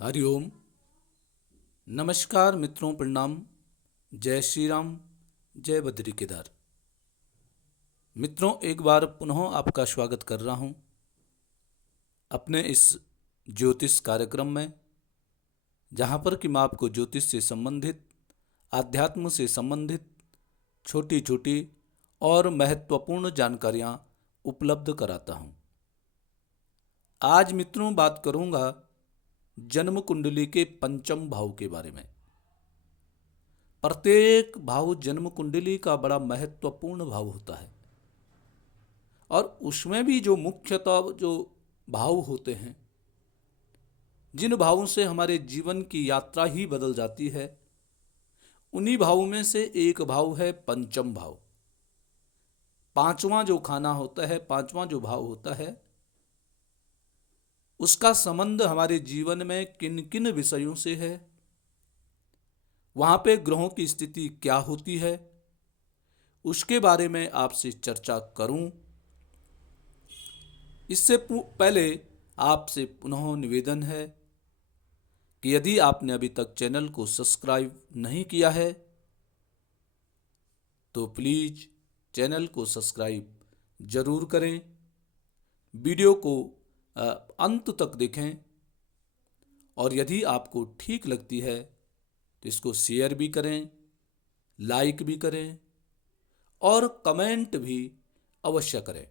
हरिओम। नमस्कार मित्रों, प्रणाम। जय श्री राम, जय बद्री केदार। मित्रों, एक बार पुनः आपका स्वागत कर रहा हूं अपने इस ज्योतिष कार्यक्रम में, जहां पर कि मैं आपको ज्योतिष से संबंधित, आध्यात्म से संबंधित छोटी छोटी और महत्वपूर्ण जानकारियां उपलब्ध कराता हूं। आज मित्रों बात करूंगा जन्म कुंडली के पंचम भाव के बारे में। प्रत्येक भाव जन्म कुंडली का बड़ा महत्वपूर्ण भाव होता है और उसमें भी जो मुख्यतः जो भाव होते हैं, जिन भावों से हमारे जीवन की यात्रा ही बदल जाती है, उन्हीं भावों में से एक भाव है पंचम भाव। पांचवा जो खाना होता है, पांचवा जो भाव होता है, उसका संबंध हमारे जीवन में किन किन विषयों से है, वहां पे ग्रहों की स्थिति क्या होती है, उसके बारे में आपसे चर्चा करूं। इससे पहले आपसे पुनः निवेदन है कि यदि आपने अभी तक चैनल को सब्सक्राइब नहीं किया है तो प्लीज चैनल को सब्सक्राइब जरूर करें। वीडियो को अंत तक देखें और यदि आपको ठीक लगती है तो इसको शेयर भी करें, लाइक भी करें और कमेंट भी अवश्य करें।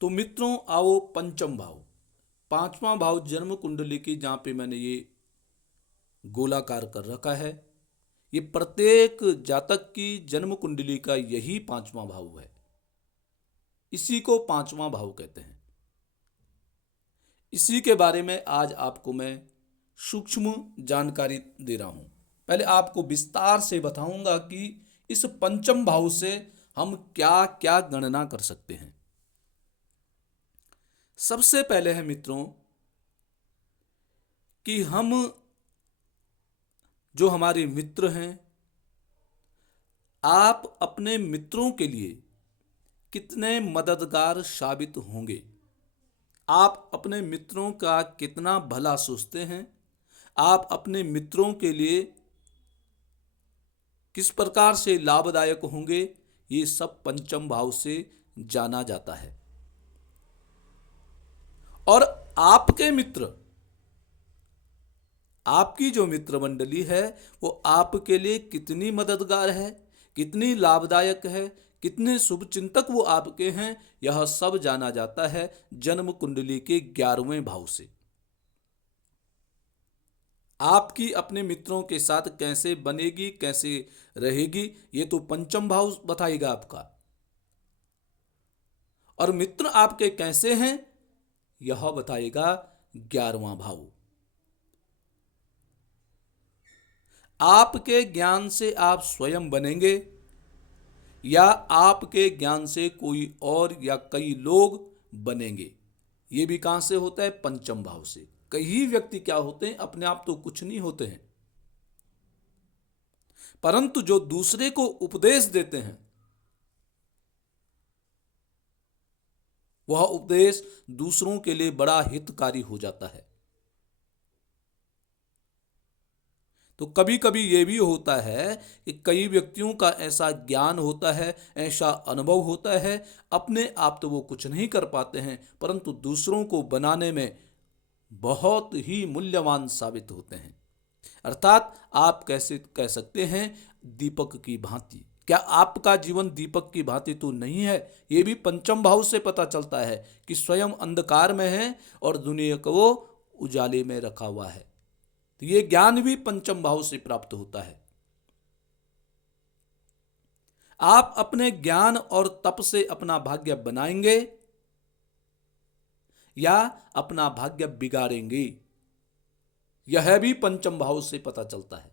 तो मित्रों, आओ पंचम भाव, पांचवा भाव जन्म कुंडली की, जहां पे मैंने ये गोलाकार कर रखा है, ये प्रत्येक जातक की जन्म कुंडली का यही पांचवा भाव है। इसी को पांचवा भाव कहते हैं। इसी के बारे में आज आपको मैं सूक्ष्म जानकारी दे रहा हूं। पहले आपको विस्तार से बताऊंगा कि इस पंचम भाव से हम क्या क्या गणना कर सकते हैं। सबसे पहले है मित्रों कि हम जो हमारे मित्र हैं, आप अपने मित्रों के लिए कितने मददगार साबित होंगे, आप अपने मित्रों का कितना भला सोचते हैं, आप अपने मित्रों के लिए किस प्रकार से लाभदायक होंगे, ये सब पंचम भाव से जाना जाता है। और आपके मित्र, आपकी जो मित्र मंडली है, वो आपके लिए कितनी मददगार है, कितनी लाभदायक है, कितने शुभ चिंतक वो आपके हैं, यह सब जाना जाता है जन्म कुंडली के 11वें भाव से। आपकी अपने मित्रों के साथ कैसे बनेगी, कैसे रहेगी, ये तो पंचम भाव बताएगा आपका। और मित्र आपके कैसे हैं, यह बताएगा 11वां भाव। आपके ज्ञान से आप स्वयं बनेंगे या आपके ज्ञान से कोई और या कई लोग बनेंगे, ये भी कहां से होता है? पंचम भाव से। कई व्यक्ति क्या होते हैं, अपने आप तो कुछ नहीं होते हैं, परंतु जो दूसरे को उपदेश देते हैं, वह उपदेश दूसरों के लिए बड़ा हितकारी हो जाता है। तो कभी कभी ये भी होता है कि कई व्यक्तियों का ऐसा ज्ञान होता है, ऐसा अनुभव होता है, अपने आप तो वो कुछ नहीं कर पाते हैं, परंतु दूसरों को बनाने में बहुत ही मूल्यवान साबित होते हैं। अर्थात आप कैसे कह सकते हैं, दीपक की भांति। क्या आपका जीवन दीपक की भांति तो नहीं है? ये भी पंचम भाव से पता चलता है कि स्वयं अंधकार में है और दुनिया को उजाले में रखा हुआ है। तो ये ज्ञान भी पंचम भाव से प्राप्त होता है। आप अपने ज्ञान और तप से अपना भाग्य बनाएंगे या अपना भाग्य बिगाड़ेंगे, यह भी पंचम भाव से पता चलता है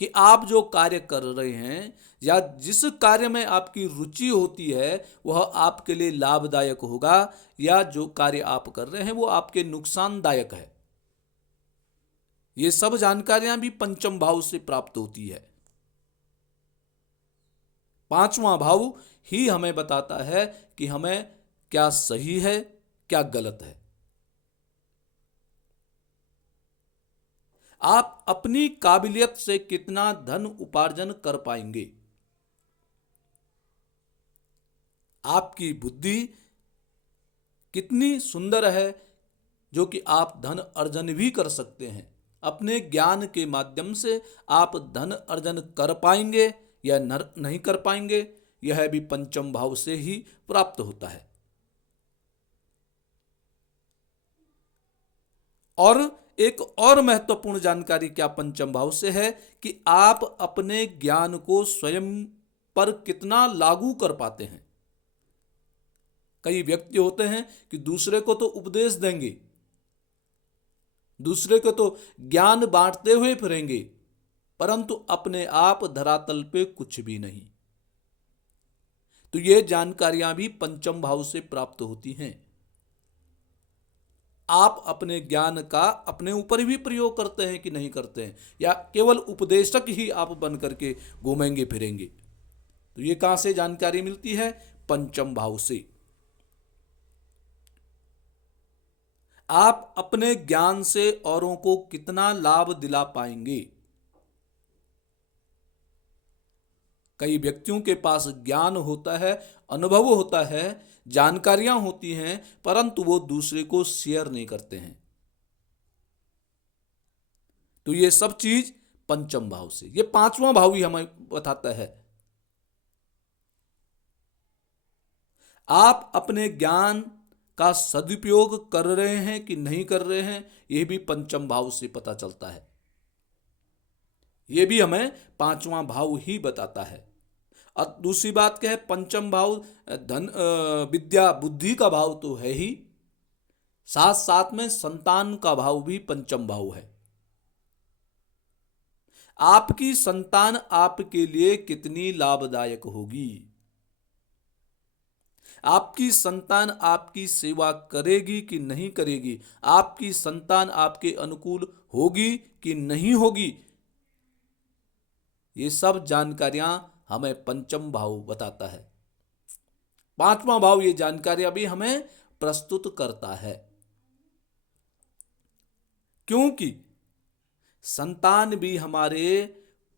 कि आप जो कार्य कर रहे हैं या जिस कार्य में आपकी रुचि होती है, वह आपके लिए लाभदायक होगा या जो कार्य आप कर रहे हैं वो आपके नुकसानदायक है। ये सब जानकारियां भी पंचम भाव से प्राप्त होती है। पांचवा भाव ही हमें बताता है कि हमें क्या सही है, क्या गलत है। आप अपनी काबिलियत से कितना धन उपार्जन कर पाएंगे, आपकी बुद्धि कितनी सुंदर है जो कि आप धन अर्जन भी कर सकते हैं। अपने ज्ञान के माध्यम से आप धन अर्जन कर पाएंगे या नहीं कर पाएंगे, यह भी पंचम भाव से ही प्राप्त होता है। और एक और महत्वपूर्ण जानकारी क्या पंचम भाव से है कि आप अपने ज्ञान को स्वयं पर कितना लागू कर पाते हैं। कई व्यक्ति होते हैं कि दूसरे को तो उपदेश देंगे, दूसरे को तो ज्ञान बांटते हुए फिरेंगे, परंतु अपने आप धरातल पे कुछ भी नहीं। तो ये जानकारियां भी पंचम भाव से प्राप्त होती हैं। आप अपने ज्ञान का अपने ऊपर भी प्रयोग करते हैं कि नहीं करते हैं, या केवल उपदेशक ही आप बन करके घूमेंगे फिरेंगे। तो ये कहां से जानकारी मिलती है? पंचम भाव से। आप अपने ज्ञान से औरों को कितना लाभ दिला पाएंगे। कई व्यक्तियों के पास ज्ञान होता है, अनुभव होता है, जानकारियां होती हैं, परंतु वो दूसरे को शेयर नहीं करते हैं। तो ये सब चीज पंचम भाव से, ये पांचवा भाव ही हमें बताता है। आप अपने ज्ञान का सदुपयोग कर रहे हैं कि नहीं कर रहे हैं, यह भी पंचम भाव से पता चलता है। यह भी हमें पांचवा भाव ही बताता है। और दूसरी बात क्या है, पंचम भाव धन विद्या बुद्धि का भाव तो है ही, साथ साथ में संतान का भाव भी पंचम भाव है। आपकी संतान आपके लिए कितनी लाभदायक होगी, आपकी संतान आपकी सेवा करेगी कि नहीं करेगी, आपकी संतान आपके अनुकूल होगी कि नहीं होगी, ये सब जानकारियां हमें पंचम भाव बताता है। पांचवा भाव ये जानकारियां भी हमें प्रस्तुत करता है, क्योंकि संतान भी हमारे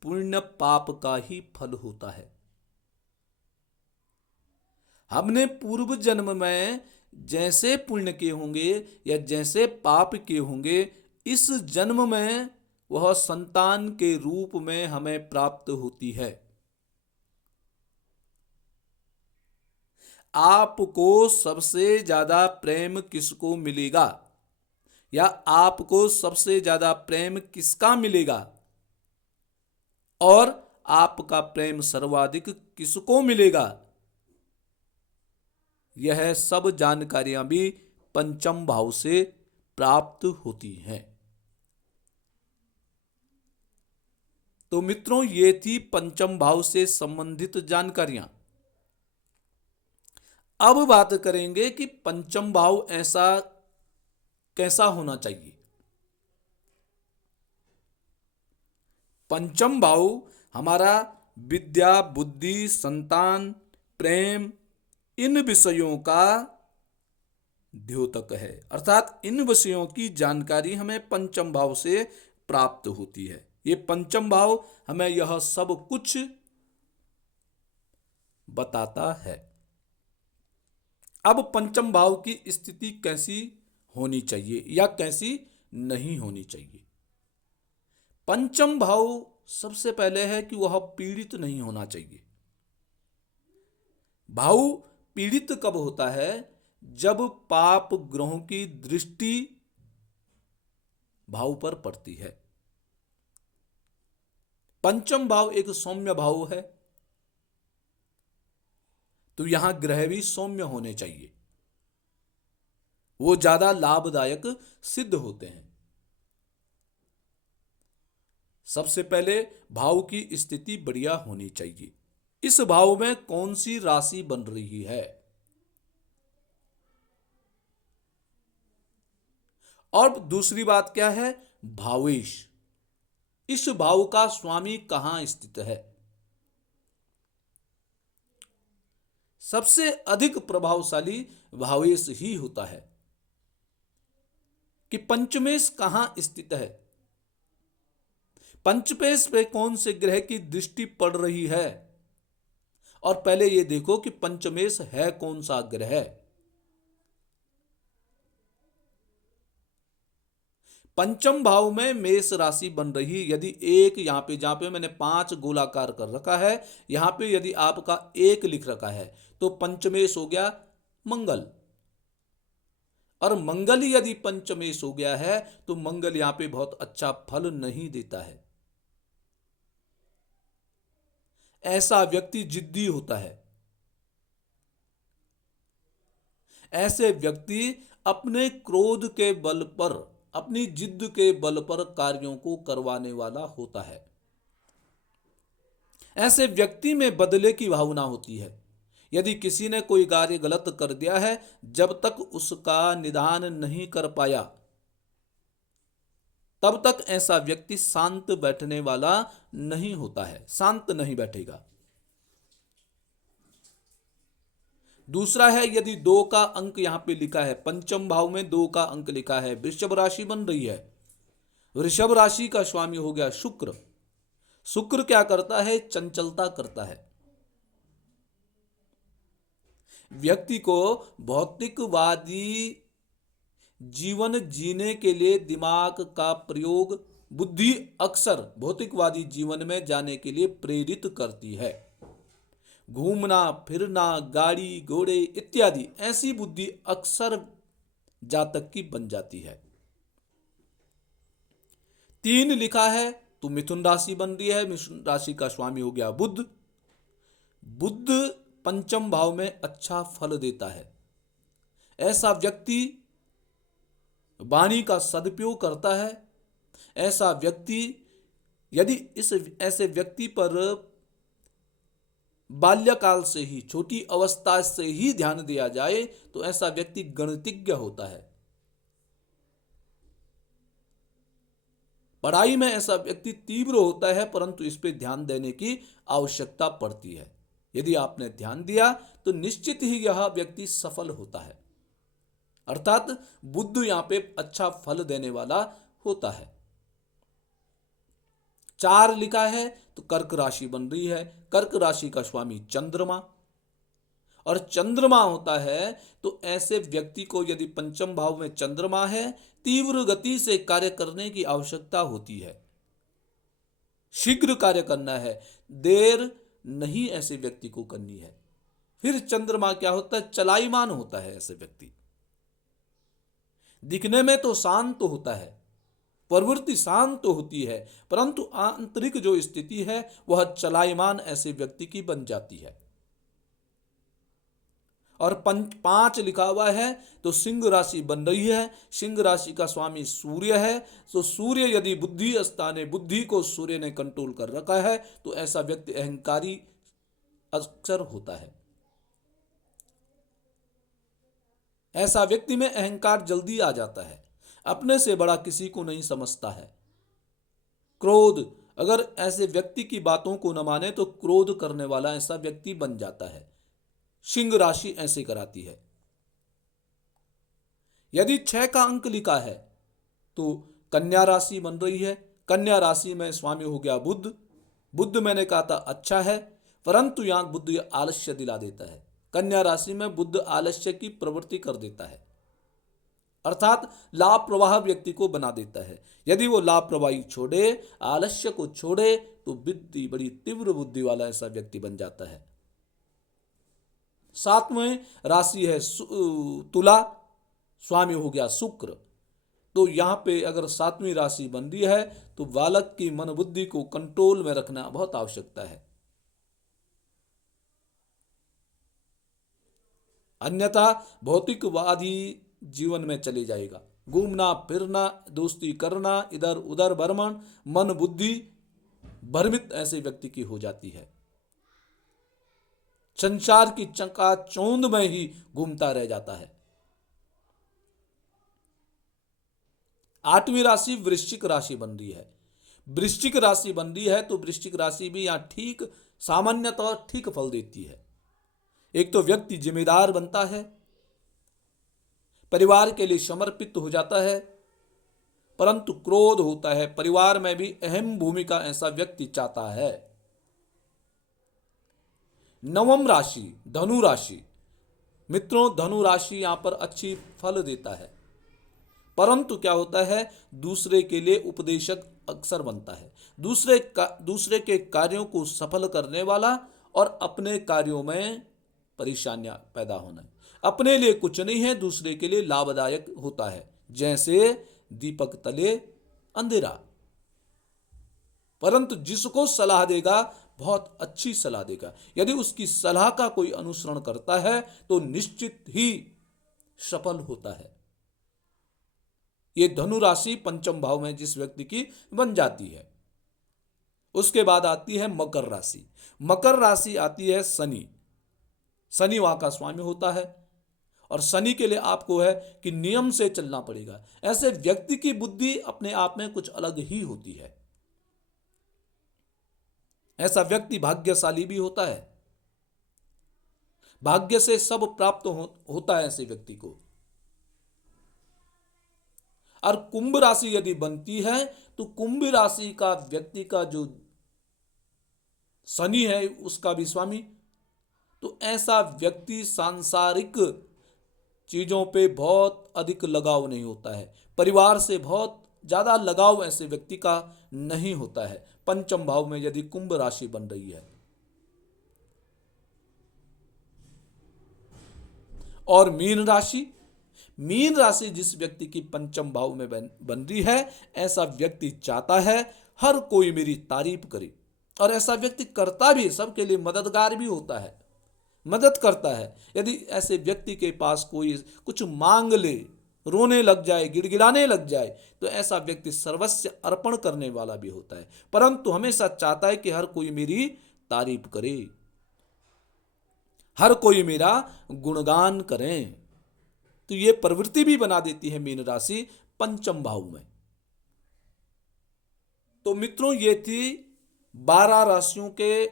पुण्य पाप का ही फल होता है। हमने पूर्व जन्म में जैसे पुण्य के होंगे या जैसे पाप के होंगे, इस जन्म में वह संतान के रूप में हमें प्राप्त होती है। आपको सबसे ज्यादा प्रेम किसको मिलेगा, या आपको सबसे ज्यादा प्रेम किसका मिलेगा, और आपका प्रेम सर्वाधिक किसको मिलेगा, यह सब जानकारियां भी पंचम भाव से प्राप्त होती हैं। तो मित्रों, ये थी पंचम भाव से संबंधित जानकारियां। अब बात करेंगे कि पंचम भाव ऐसा कैसा होना चाहिए। पंचम भाव हमारा विद्या बुद्धि संतान प्रेम इन विषयों का द्योतक है, अर्थात इन विषयों की जानकारी हमें पंचम भाव से प्राप्त होती है। ये पंचम भाव हमें यह सब कुछ बताता है। अब पंचम भाव की स्थिति कैसी होनी चाहिए या कैसी नहीं होनी चाहिए। पंचम भाव सबसे पहले है कि वह पीड़ित नहीं होना चाहिए। भाव पीड़ित कब होता है? जब पाप ग्रहों की दृष्टि भाव पर पड़ती है। पंचम भाव एक सौम्य भाव है, तो यहां ग्रह भी सौम्य होने चाहिए, वो ज्यादा लाभदायक सिद्ध होते हैं। सबसे पहले भाव की स्थिति बढ़िया होनी चाहिए। इस भाव में कौन सी राशि बन रही है, और दूसरी बात क्या है, भावेश। इस भाव का स्वामी कहां स्थित है। सबसे अधिक प्रभावशाली भावेश ही होता है। कि पंचमेश कहां स्थित है, पंचमेश पे कौन से ग्रह की दृष्टि पड़ रही है। और पहले ये देखो कि पंचमेश है कौन सा ग्रह। पंचम भाव में मेष राशि बन रही, यदि एक यहां पे, जहां पे मैंने 5 गोलाकार कर रखा है, यहां पे यदि आपका 1 लिख रखा है तो पंचमेश हो गया मंगल। और मंगल यदि पंचमेश हो गया है तो मंगल यहां पे बहुत अच्छा फल नहीं देता है। ऐसा व्यक्ति जिद्दी होता है, ऐसे व्यक्ति अपने क्रोध के बल पर, अपनी जिद के बल पर कार्यों को करवाने वाला होता है। ऐसे व्यक्ति में बदले की भावना होती है। यदि किसी ने कोई कार्य गलत कर दिया है, जब तक उसका निदान नहीं कर पाया तब तक ऐसा व्यक्ति शांत बैठने वाला नहीं होता है, शांत नहीं बैठेगा। दूसरा है, यदि 2 का अंक यहां पे लिखा है, पंचम भाव में 2 का अंक लिखा है, वृषभ राशि बन रही है। वृषभ राशि का स्वामी हो गया शुक्र। शुक्र क्या करता है, चंचलता करता है। व्यक्ति को भौतिकवादी जीवन जीने के लिए दिमाग का प्रयोग, बुद्धि अक्सर भौतिकवादी जीवन में जाने के लिए प्रेरित करती है। घूमना फिरना, गाड़ी घोड़े इत्यादि, ऐसी बुद्धि अक्सर जातक की बन जाती है। 3 लिखा है तो मिथुन राशि बन रही है। मिथुन राशि का स्वामी हो गया बुध। बुध पंचम भाव में अच्छा फल देता है। ऐसा व्यक्ति वाणी का सदुपयोग करता है। ऐसा व्यक्ति, यदि इस ऐसे व्यक्ति पर बाल्यकाल से ही, छोटी अवस्था से ही ध्यान दिया जाए तो ऐसा व्यक्ति गणितज्ञ होता है। पढ़ाई में ऐसा व्यक्ति तीव्र होता है, परंतु इस पे ध्यान देने की आवश्यकता पड़ती है। यदि आपने ध्यान दिया तो निश्चित ही यह व्यक्ति सफल होता है। अर्थात बुध यहां पे अच्छा फल देने वाला होता है। 4 लिखा है तो कर्क राशि बन रही है। कर्क राशि का स्वामी चंद्रमा, और चंद्रमा होता है तो ऐसे व्यक्ति को, यदि पंचम भाव में चंद्रमा है, तीव्र गति से कार्य करने की आवश्यकता होती है। शीघ्र कार्य करना है, देर नहीं ऐसे व्यक्ति को करनी है। फिर चंद्रमा क्या होता है, चलाईमान होता है। ऐसे व्यक्ति दिखने में तो शांत होता है, प्रवृत्ति शांत तो होती है, परंतु आंतरिक जो स्थिति है वह चलायमान ऐसे व्यक्ति की बन जाती है। और 5 लिखा हुआ है तो सिंह राशि बन रही है। सिंह राशि का स्वामी सूर्य है। तो सूर्य यदि बुद्धि स्थान है, बुद्धि को सूर्य ने कंट्रोल कर रखा है, तो ऐसा व्यक्ति अहंकारी अक्सर होता है। ऐसा व्यक्ति में अहंकार जल्दी आ जाता है, अपने से बड़ा किसी को नहीं समझता है। क्रोध, अगर ऐसे व्यक्ति की बातों को न माने तो क्रोध करने वाला ऐसा व्यक्ति बन जाता है। सिंह राशि ऐसे कराती है। यदि 6 का अंक लिखा है तो कन्या राशि बन रही है। कन्या राशि में स्वामी हो गया बुध। बुध मैंने कहा था अच्छा है, परंतु यहां बुध आलस्य दिला देता है। कन्या राशि में बुध आलस्य की प्रवृत्ति कर देता है, अर्थात लाभ प्रवाह व्यक्ति को बना देता है। यदि वो लाभ प्रवाही छोड़े, आलस्य को छोड़े, तो बुद्धि, बड़ी तीव्र बुद्धि वाला ऐसा व्यक्ति बन जाता है। 7वें राशि है तुला, स्वामी हो गया शुक्र। तो यहां पे अगर 7वीं राशि बन रही है तो बालक की मन बुद्धि को कंट्रोल में रखना बहुत आवश्यकता है, अन्यथा भौतिकवादी जीवन में चले जाएगा। घूमना फिरना, दोस्ती करना, इधर उधर भ्रमण, मन बुद्धि भ्रमित ऐसे व्यक्ति की हो जाती है। संसार की चकाचौंध में ही घूमता रह जाता है। 8वीं राशि वृश्चिक राशि बन रही है। वृश्चिक राशि बन रही है तो वृश्चिक राशि भी यहां ठीक, सामान्यतः ठीक फल देती है। एक तो व्यक्ति जिम्मेदार बनता है, परिवार के लिए समर्पित हो जाता है, परंतु क्रोध होता है, परिवार में भी अहम भूमिका ऐसा व्यक्ति चाहता है। नवम राशि धनु राशि। मित्रों, धनु राशि यहां पर अच्छी फल देता है, परंतु क्या होता है, दूसरे के लिए उपदेशक अक्सर बनता है। दूसरे के कार्यों को सफल करने वाला और अपने कार्यों में परेशानियां पैदा होना। अपने लिए कुछ नहीं है, दूसरे के लिए लाभदायक होता है, जैसे दीपक तले अंधेरा। परंतु जिसको सलाह देगा बहुत अच्छी सलाह देगा। यदि उसकी सलाह का कोई अनुसरण करता है तो निश्चित ही सफल होता है। ये धनु राशि पंचम भाव में जिस व्यक्ति की बन जाती है। उसके बाद आती है मकर राशि। मकर राशि आती है शनि। शनि वहां का स्वामी होता है और शनि के लिए आपको है कि नियम से चलना पड़ेगा। ऐसे व्यक्ति की बुद्धि अपने आप में कुछ अलग ही होती है। ऐसा व्यक्ति भाग्यशाली भी होता है, भाग्य से सब प्राप्त होता है ऐसे व्यक्ति को। और कुंभ राशि यदि बनती है तो कुंभ राशि का व्यक्ति का जो शनि है उसका भी स्वामी, तो ऐसा व्यक्ति सांसारिक चीजों पे बहुत अधिक लगाव नहीं होता है। परिवार से बहुत ज्यादा लगाव ऐसे व्यक्ति का नहीं होता है, पंचम भाव में यदि कुंभ राशि बन रही है। और मीन राशि। मीन राशि जिस व्यक्ति की पंचम भाव में बन रही है, ऐसा व्यक्ति चाहता है हर कोई मेरी तारीफ करे, और ऐसा व्यक्ति करता भी, सबके लिए मददगार भी होता है, मदद करता है। यदि ऐसे व्यक्ति के पास कोई कुछ मांग ले, रोने लग जाए, गिड़गिड़ाने लग जाए, तो ऐसा व्यक्ति सर्वस्व अर्पण करने वाला भी होता है, परंतु हमेशा चाहता है कि हर कोई मेरी तारीफ करे, हर कोई मेरा गुणगान करे। तो ये प्रवृत्ति भी बना देती है मीन राशि पंचम भाव में। तो मित्रों, ये थी 12 राशियों के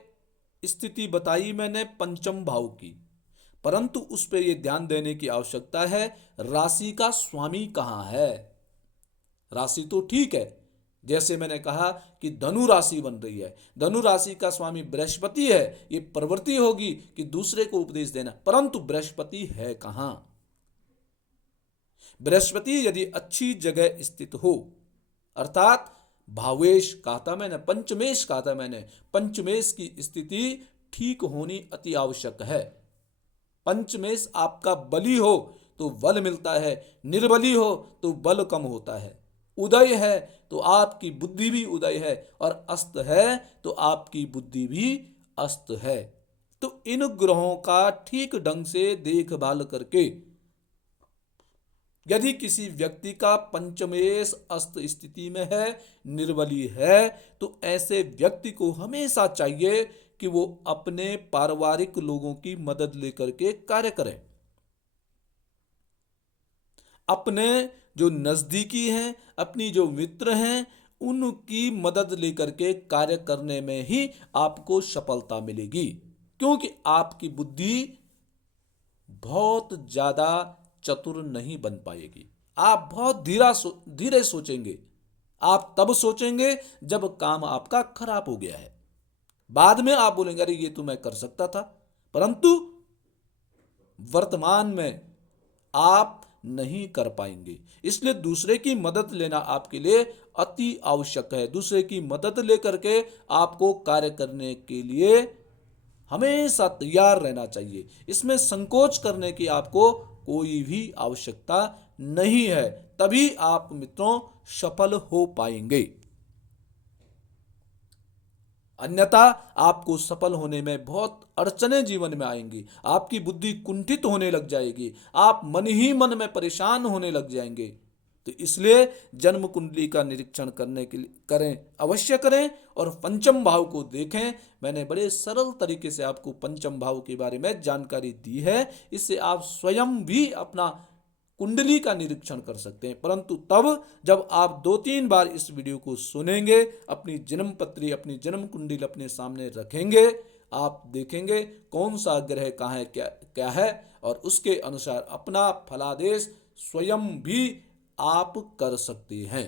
स्थिति बताई मैंने पंचम भाव की, परंतु उस पर यह ध्यान देने की आवश्यकता है राशि का स्वामी कहां है। राशि तो ठीक है, जैसे मैंने कहा कि धनु राशि बन रही है, धनु राशि का स्वामी बृहस्पति है, ये प्रवृत्ति होगी कि दूसरे को उपदेश देना, परंतु बृहस्पति है कहां। बृहस्पति यदि अच्छी जगह स्थित हो, अर्थात भावेश कहा था मैंने, पंचमेश कहा था मैंने, पंचमेश की स्थिति ठीक होनी अति आवश्यक है। पंचमेश आपका बली हो तो बल मिलता है, निर्बली हो तो बल कम होता है। उदय है तो आपकी बुद्धि भी उदय है, और अस्त है तो आपकी बुद्धि भी अस्त है। तो इन ग्रहों का ठीक ढंग से देखभाल करके यदि किसी व्यक्ति का पंचमेश अस्त स्थिति में है, निर्बली है, तो ऐसे व्यक्ति को हमेशा चाहिए कि वो अपने पारिवारिक लोगों की मदद लेकर के कार्य करें। अपने जो नजदीकी हैं, अपनी जो मित्र हैं, उनकी मदद लेकर के कार्य करने में ही आपको सफलता मिलेगी, क्योंकि आपकी बुद्धि बहुत ज्यादा चतुर नहीं बन पाएगी। आप बहुत धीरे सोचेंगे। आप तब सोचेंगे जब काम आपका खराब हो गया है, बाद में आप बोलेंगे अरे ये तो मैं कर सकता था, परंतु वर्तमान में आप नहीं कर पाएंगे। इसलिए दूसरे की मदद लेना आपके लिए अति आवश्यक है। दूसरे की मदद लेकर के आपको कार्य करने के लिए हमेशा तैयार रहना चाहिए। इसमें संकोच करने की आपको कोई भी आवश्यकता नहीं है, तभी आप मित्रों सफल हो पाएंगे। अन्यथा आपको सफल होने में बहुत अड़चनें जीवन में आएंगी, आपकी बुद्धि कुंठित होने लग जाएगी, आप मन ही मन में परेशान होने लग जाएंगे। तो इसलिए जन्म कुंडली का निरीक्षण करने के लिए करें, अवश्य करें, और पंचम भाव को देखें। मैंने बड़े सरल तरीके से आपको पंचम भाव के बारे में जानकारी दी है, इससे आप स्वयं भी अपना कुंडली का निरीक्षण कर सकते हैं, परंतु तब जब आप 2-3 बार इस वीडियो को सुनेंगे, अपनी जन्म पत्री, अपनी जन्म कुंडली अपने सामने रखेंगे, आप देखेंगे कौन सा ग्रह कहाँ है, क्या है, और उसके अनुसार अपना फलादेश स्वयं भी आप कर सकते हैं।